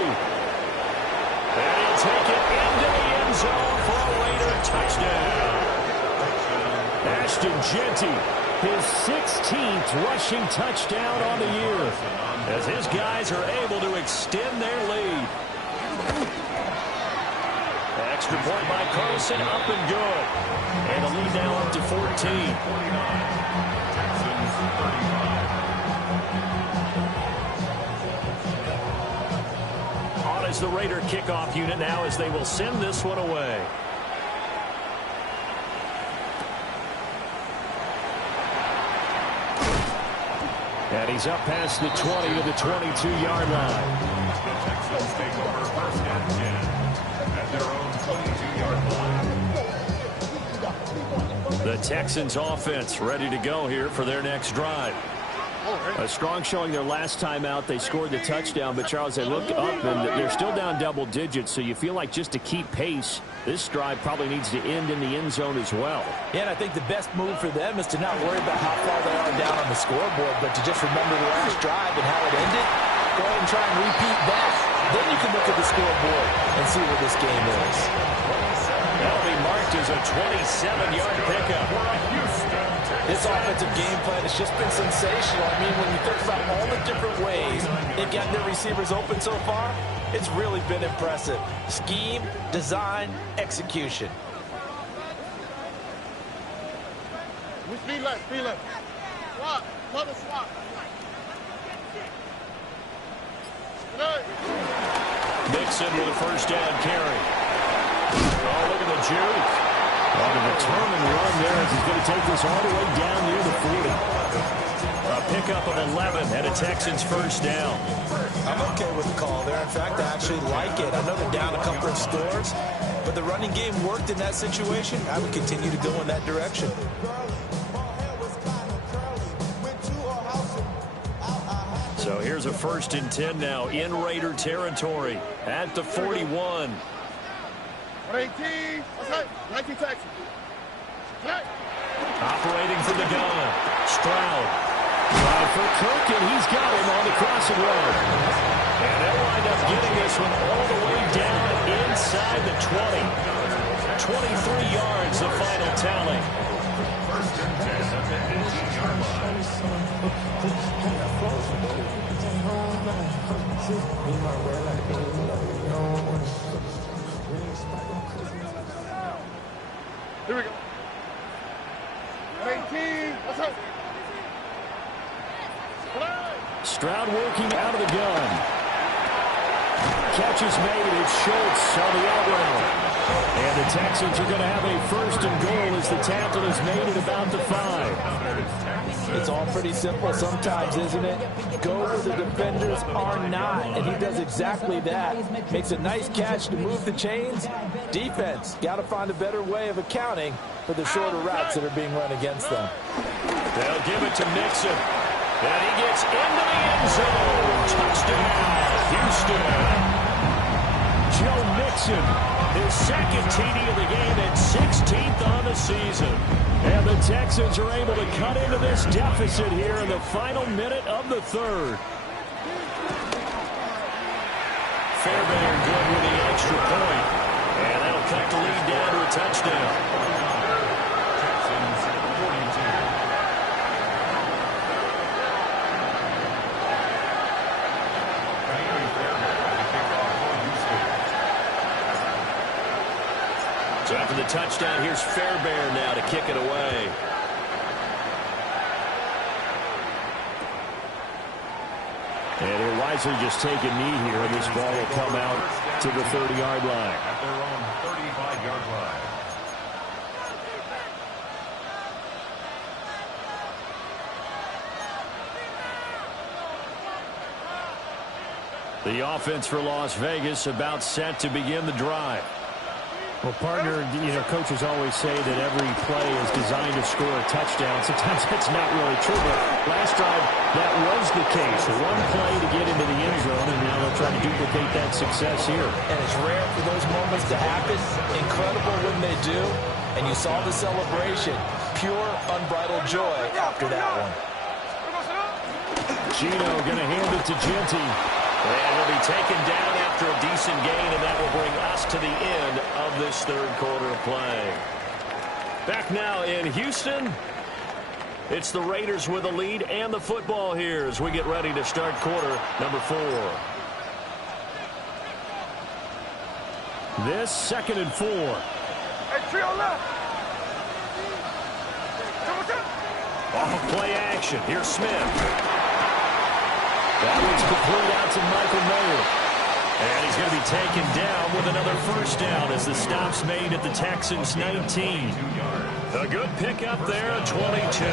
And he'll take it into the end zone for a Raider touchdown. Ashton Jeanty, his 16th rushing touchdown on the year, as his guys are able to extend their lead. Extra point by Carlson, up and good. And the lead now up to 14. 49. Texans 35. On as the Raider kickoff unit now as they will send this one away. And he's up past the 20 to the 22-yard line. The Texans take over 1st and 10 at their own 22-yard line. The Texans offense ready to go here for their next drive. A strong showing their last time out. They scored the touchdown, but Charles, they look up and they're still down double digits, so you feel like just to keep pace, this drive probably needs to end in the end zone as well. Yeah, and I think the best move for them is to not worry about how far they are down on the scoreboard, but to just remember the last drive and how it ended. Go ahead and try and repeat that. Then you can look at the scoreboard and see where this game is. That'll be marked as a 27-yard pickup. This offensive game plan has just been sensational. I mean, when you think about all the different ways they've gotten their receivers open so far, it's really been impressive. Scheme, design, execution. Speed left, speed left. Swap, another swap. Mixon with a first down carry. Oh, look at the juke. On a determined run there as he's going to take this all the way down near the 40. A pickup of 11 and a Texans first down. I'm okay with the call there. In fact, I actually like it. I know they're down a couple of scores, but the running game worked in that situation. I would continue to go in that direction. So here's a 1st and 10 now in Raider territory at the 41. 18. Okay. 19 Texas. Okay. Operating from the gun. Stroud. Try for Cook, and he's got him on the crossing road. And they'll wind up getting this one all the way down inside the 20. 23 yards, the final tally. 1st and 10 at the 18-yard line. Here we go. 18. Let's go. Stroud working out of the gun. Catch is made. It's Schultz on the out route. And the Texans are going to have a 1st and goal as the tackle is made at about the 5. It's all pretty simple sometimes, isn't it? Go where the defenders are not, and he does exactly that. Makes a nice catch to move the chains. Defense, got to find a better way of accounting for the shorter routes that are being run against them. They'll give it to Mixon. And he gets into the end zone. Touchdown, Houston. Joe Mixon, his 2nd TD of the game and 16th on the season. And the Texans are able to cut into this deficit here in the final minute of the 3rd. Fairbairn good with the extra point. And that'll cut the lead down to a touchdown. Texans 42. So after the touchdown, here's Fairbairn now to kick it away. And he'll wisely just take a knee here, and this ball will come out to the 30-yard line. At their own 35-yard line. The offense for Las Vegas about set to begin the drive. Well, partner, coaches always say that every play is designed to score a touchdown. Sometimes that's not really true, but last drive, that was the case. One play to get into the end zone, and now they'll try to duplicate that success here. And it's rare for those moments to happen. Incredible when they do. And you saw the celebration. Pure, unbridled joy after that one. Gino going to hand it to Genty. And will be taken down after a decent gain, and that will bring us to the end of this 3rd quarter of play. Back now in Houston. It's the Raiders with a lead and the football here as we get ready to start quarter number 4. This 2nd and 4. Hey, trio left. Off of play action. Here's Smith. That one's complete out to Michael Mayer. And he's going to be taken down with another 1st down as the stop's made at the Texans' 19. A good pickup there at 22.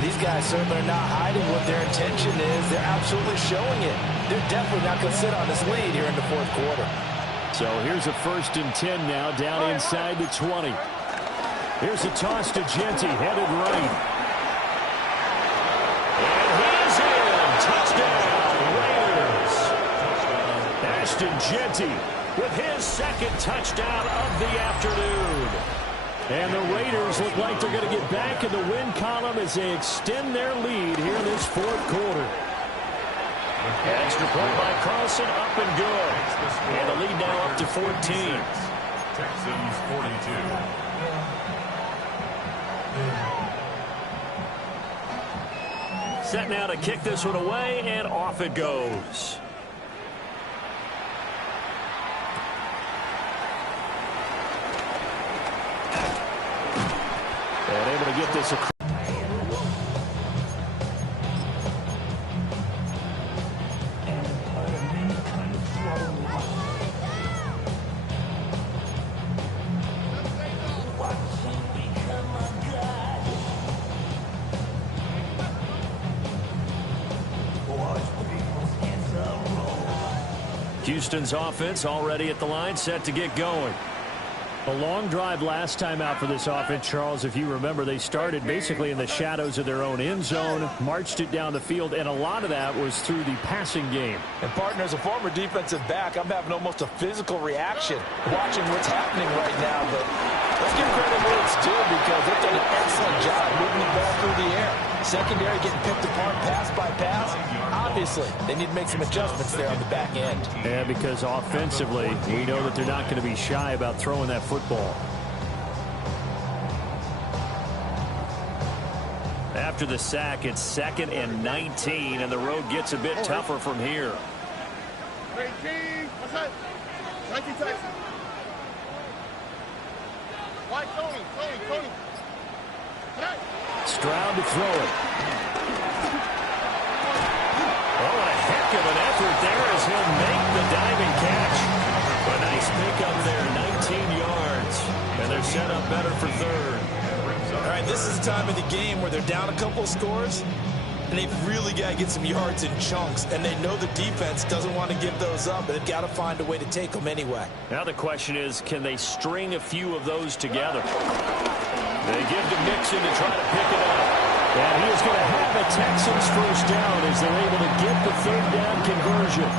These guys certainly are not hiding what their intention is. They're absolutely showing it. They're definitely not going to sit on this lead here in the 4th quarter. So here's a 1st and 10 now down inside the 20. Here's a toss to Genty, headed right. Touchdown, Raiders. Ashton Genty with his 2nd touchdown of the afternoon. And the Raiders look like they're going to get back in the win column as they extend their lead here in this 4th quarter. Extra point by Carlson, up and good. And the lead now up to 14. Texans 42. Set now to kick this one away, and off it goes. And able to get this across. Houston's offense already at the line, set to get going. A long drive last time out for this offense, Charles. If you remember, they started basically in the shadows of their own end zone, marched it down the field, and a lot of that was through the passing game. And, partner, as a former defensive back, I'm having almost a physical reaction watching what's happening right now. But let's give credit where it's due because they've done an excellent job moving the ball through the air. Secondary getting picked apart pass by pass. Obviously, they need to make some adjustments there on the back end. Yeah, because offensively, we know that they're not going to be shy about throwing that football. After the sack, it's 2nd and 19, and the road gets a bit tougher from here. 18, what's that? 19 Texas. White, Tony. Stroud to throw it. Oh, what a heck of an effort there as he'll make the diving catch. A nice pickup there, 19 yards. And they're set up better for 3rd. All right, this is the time of the game where they're down a couple of scores, and they've really got to get some yards in chunks, and they know the defense doesn't want to give those up, but they've got to find a way to take them anyway. Now the question is, can they string a few of those together? They give to Mixon to try to pick it up. And he is going to have a Texans first down as they're able to get the 3rd down conversion.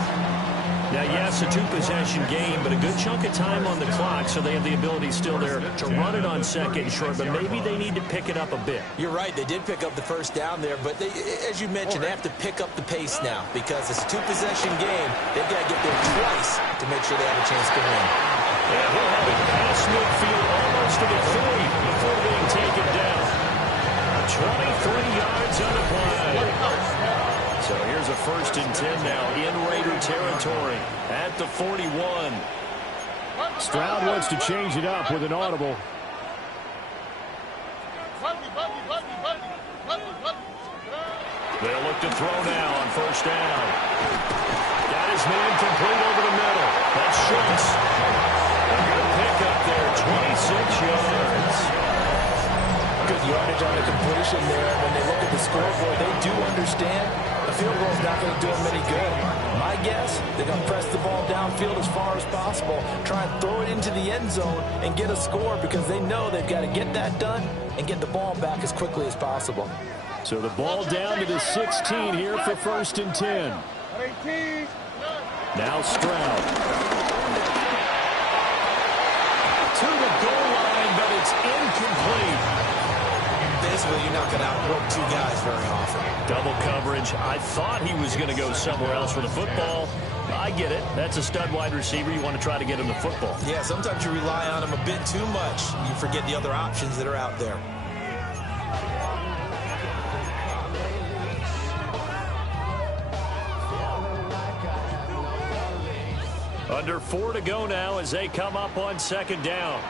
Now, yes, a 2-possession game, but a good chunk of time on the clock, so they have the ability still there to run it on 2nd and short, but maybe they need to pick it up a bit. You're right. They did pick up the first down there, but they, as you mentioned, they have to pick up the pace now because it's a 2-possession game. They've got to get there twice to make sure they have a chance to win. And he'll have it past midfield almost to the 30 before being taken down. 23 yards on the play. So here's a 1st and 10 now in Raider territory at the 41. Stroud wants to change it up with an audible. They'll look to throw now on 1st down. Got his man complete over the middle. That's Schultz. A good pickup there, 26 yards. Good yardage on the completion there. When they look at the scoreboard, they do understand a field goal is not going to do them any good. My guess, they're going to press the ball downfield as far as possible, try and throw it into the end zone and get a score because they know they've got to get that done and get the ball back as quickly as possible. So the ball down to the 16 here for 1st and 10. Now Stroud. To the goal line, but it's incomplete. Basically, you're not going to outwork 2 guys very often. Double coverage. I thought he was going to go somewhere else for the football. I get it. That's a stud wide receiver. You want to try to get him the football. Yeah, sometimes you rely on him a bit too much. You forget the other options that are out there. Under 4 to go now as they come up on 2nd down.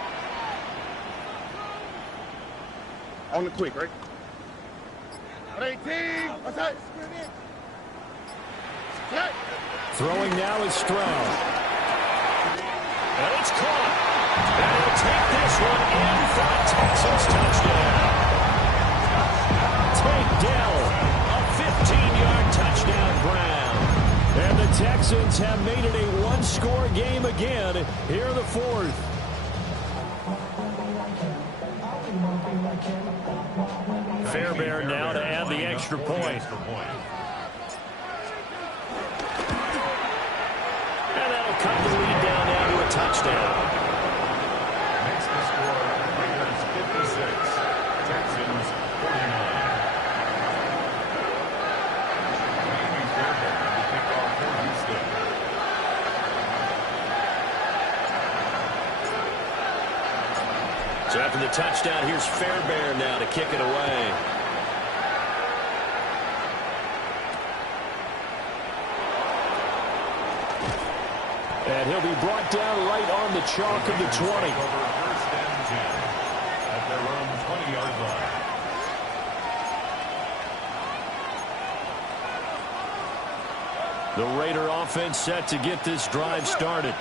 On the quick, right? 18, what's that? Throwing now is Stroud. And it's caught. And he'll take this one in for a Texas touchdown. Tank Dell, a 15-yard touchdown grab. And the Texans have made it a 1-score game again here in the 4th. Fairbairn now to add the extra point. And that'll cut the lead down now to a touchdown. Makes the score Raiders 56, Texans 49. Maybe Fairbairn to kick off for Houston. So after the touchdown, here's Fairbairn now to kick it away. And he'll be brought down right on the chalk of the 20. Over 1st and 10 at their own 20-yard line. The Raider offense set to get this drive started.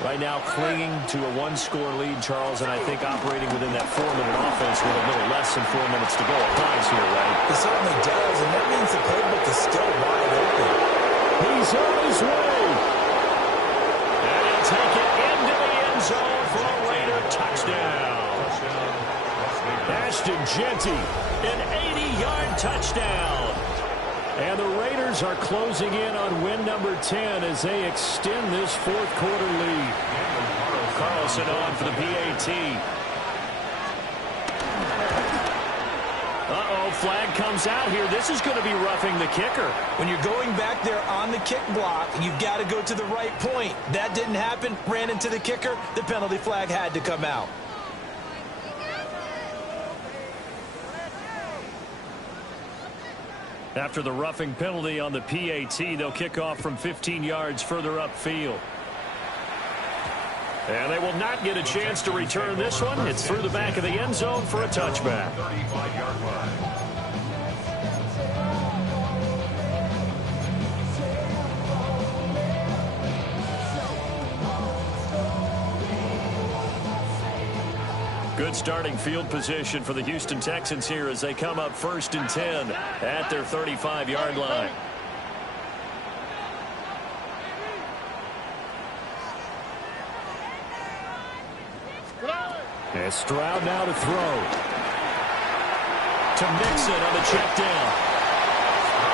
Right now clinging to a 1-score lead, Charles, and I think operating within that 4-minute offense with a little less than 4 minutes to go applies here, right? It certainly does, and that means the playbook is still wide open. He's on his way. And he'll take it into the end end zone for a Raider touchdown. Ashton Jeanty, an 80-yard touchdown. And the Raiders are closing in on win number 10 as they extend this fourth quarter lead. Carlson on for the PAT. Uh-oh, flag comes out here. This is going to be roughing the kicker. When you're going back there on the kick block, you've got to go to the right point. That didn't happen. Ran into the kicker. The penalty flag had to come out. After the roughing penalty on the PAT, they'll kick off from 15 yards further upfield. And they will not get a chance to return this one. It's through the back of the end zone for a touchback. 35-yard line. Good starting field position for the Houston Texans here as they come up 1st and 10 at their 35-yard line. And Stroud now to throw. To Mixon on the check down.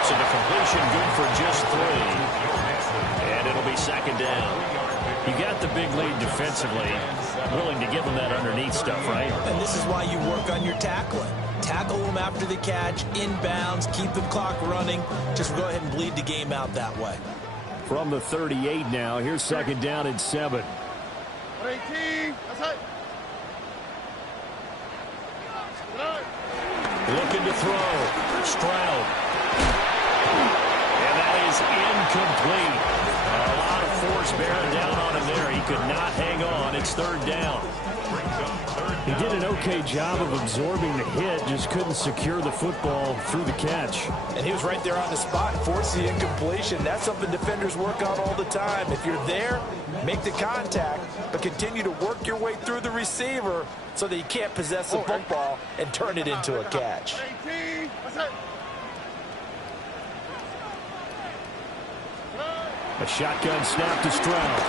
So the completion good for just 3. And it'll be 2nd down. You got the big lead defensively. Willing to give them that underneath stuff, right? And this is why you work on your tackling. Tackle them after the catch, inbounds, keep the clock running. Just go ahead and bleed the game out that way. From the 38 now, here's 2nd down and 7. 18. That's it. Looking to throw. Stroud. And that is incomplete. A lot of force bearing down on him there. He could not hang on. It's 3rd down. He did an okay job of absorbing the hit, just couldn't secure the football through the catch. And he was right there on the spot, forced the incompletion. That's something defenders work on all the time. If you're there, make the contact, but continue to work your way through the receiver so that you can't possess the football and turn it into a catch. 18. That's it. A shotgun snap to Stroud.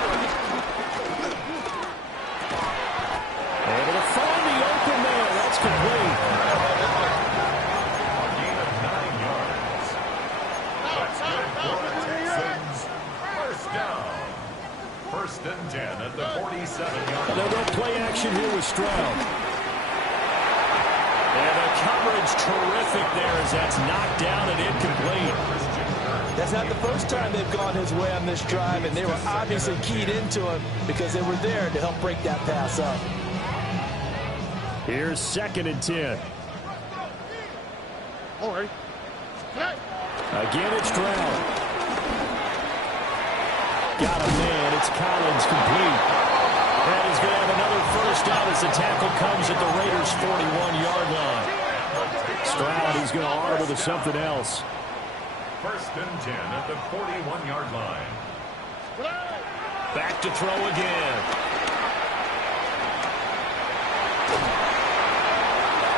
Able to find the open man. That's complete. A gain of 9 yards. That's good for the Texans. 1st down. 1st and 10 at the 47-yard line. They'll go play action here with Stroud. And the coverage terrific there as that's knocked down and incomplete. That's not the first time they've gone his way on this drive, and they were obviously keyed into him because they were there to help break that pass up. Here's 2nd and 10. All right. Again, it's Stroud. Got a man. It's Collins complete. And he's going to have another 1st down as the tackle comes at the Raiders' 41-yard line. Stroud, he's going to audible to something else. 1st and 10 at the 41-yard line. Back to throw again.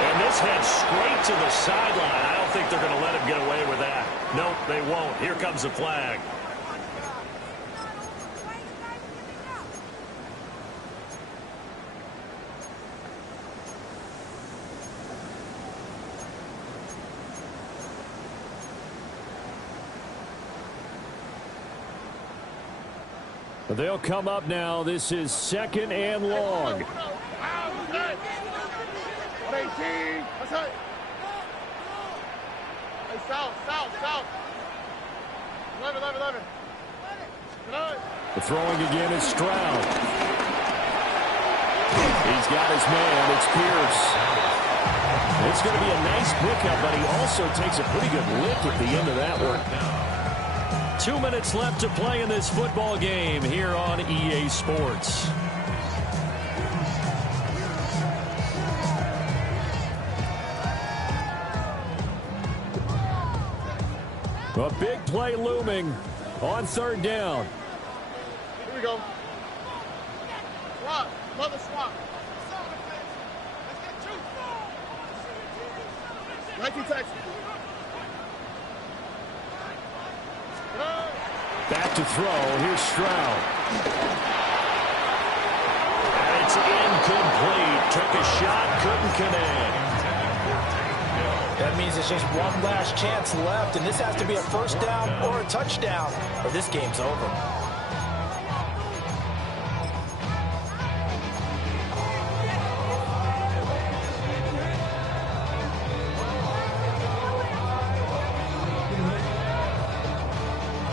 And this heads straight to the sideline. I don't think they're going to let him get away with that. Nope, they won't. Here comes the flag. They'll come up now. This is 2nd and long. 18. That's it. Hey, south. 11. The throwing again is Stroud. He's got his man. It's Pierce. It's going to be a nice pickup, but he also takes a pretty good lick at the end of that one. 2 minutes left to play in this football game here on EA Sports. A big play looming on 3rd down. Here we go. Swap. Another swap. 19 Texans. Back to throw. Here's Stroud. it's incomplete. Took a shot, couldn't connect. That means it's just one last chance left, and this has to be a first down or a touchdown, or this game's over.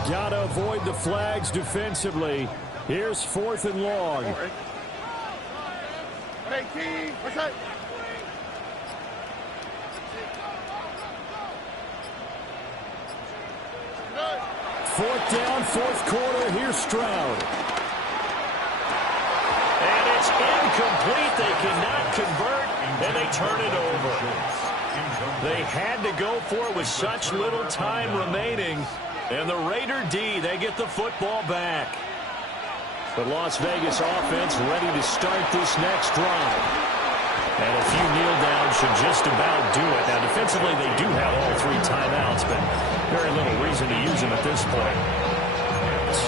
Gotta avoid the flags defensively. Here's 4th and long. 18. What's that? Fourth down, 4th quarter. Here's Stroud. And it's incomplete. They cannot convert, and they turn it over. They had to go for it with such little time remaining. And the Raider D, they get the football back. The Las Vegas offense ready to start this next drive. And a few kneel downs should just about do it. Now, defensively, they do have all 3 timeouts, but very little reason to use them at this point.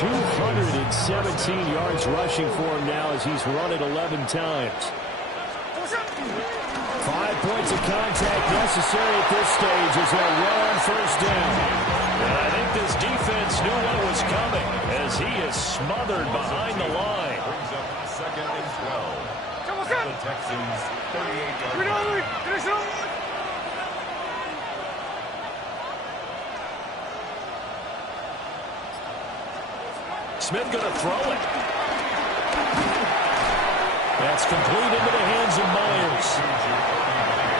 217 yards rushing for him now as he's run it 11 times. 5 points of contact necessary at this stage as they'll run on first down. And I think this defense knew what was coming as he is smothered behind the line. Brings up 2nd and 12. The Texans 38 yards. Smith going to throw it. That's complete into the hands of Myers.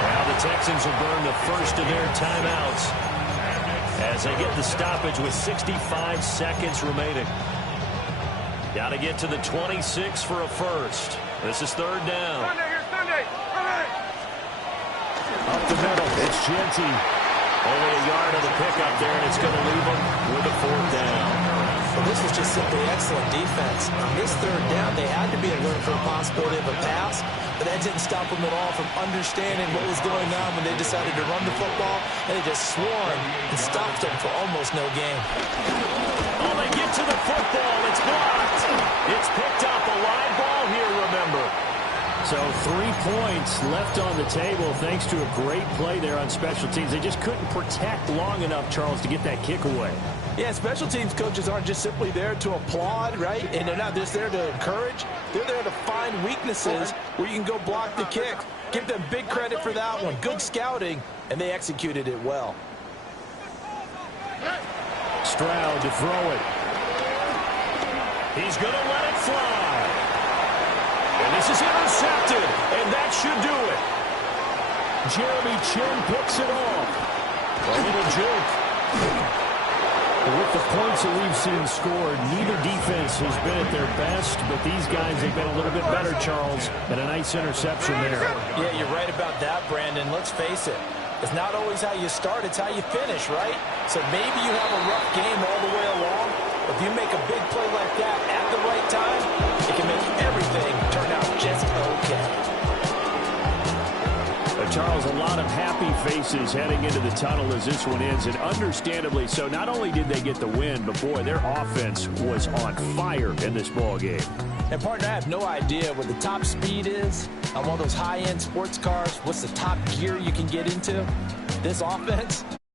Now the Texans will burn the first of their timeouts as they get the stoppage with 65 seconds remaining. Got to get to the 26 for a first. This is 3rd down. Up the middle, it's Genty. Only a yard of the pickup there, and it's going to leave them with a 4th down. Well, this was just simply excellent defense. On this 3rd down, they had to be alert for the possibility of a pass, but that didn't stop them at all from understanding what was going on when they decided to run the football, and they just swarmed and stopped them for almost no gain. Oh, they get to the football. It's blocked. It's picked up. A live ball here, remember. So 3 points left on the table thanks to a great play there on special teams. They just couldn't protect long enough, Charles, to get that kick away. Yeah, special teams coaches aren't just simply there to applaud, right? And they're not just there to encourage. They're there to find weaknesses where you can go block the kick. Give them big credit for that one. Good scouting, and they executed it well. Stroud to throw it. He's going to let it fly. And this is intercepted, and that should do it. Jeremy Chin picks it off. A little joke. With the points that we've seen scored, neither defense has been at their best, but these guys have been a little bit better, Charles, and a nice interception there. Yeah, you're right about that, Brandon. Let's face it. It's not always how you start, it's how you finish, right? So maybe you have a rough game all the way along. If you make a big play like that at the right time, it can make everything turn out just okay. Charles, a lot of happy faces heading into the tunnel as this one ends, and understandably so. Not only did they get the win, but boy, their offense was on fire in this ball game. And partner, I have no idea what the top speed is on one of those high-end sports cars. What's the top gear you can get into? This offense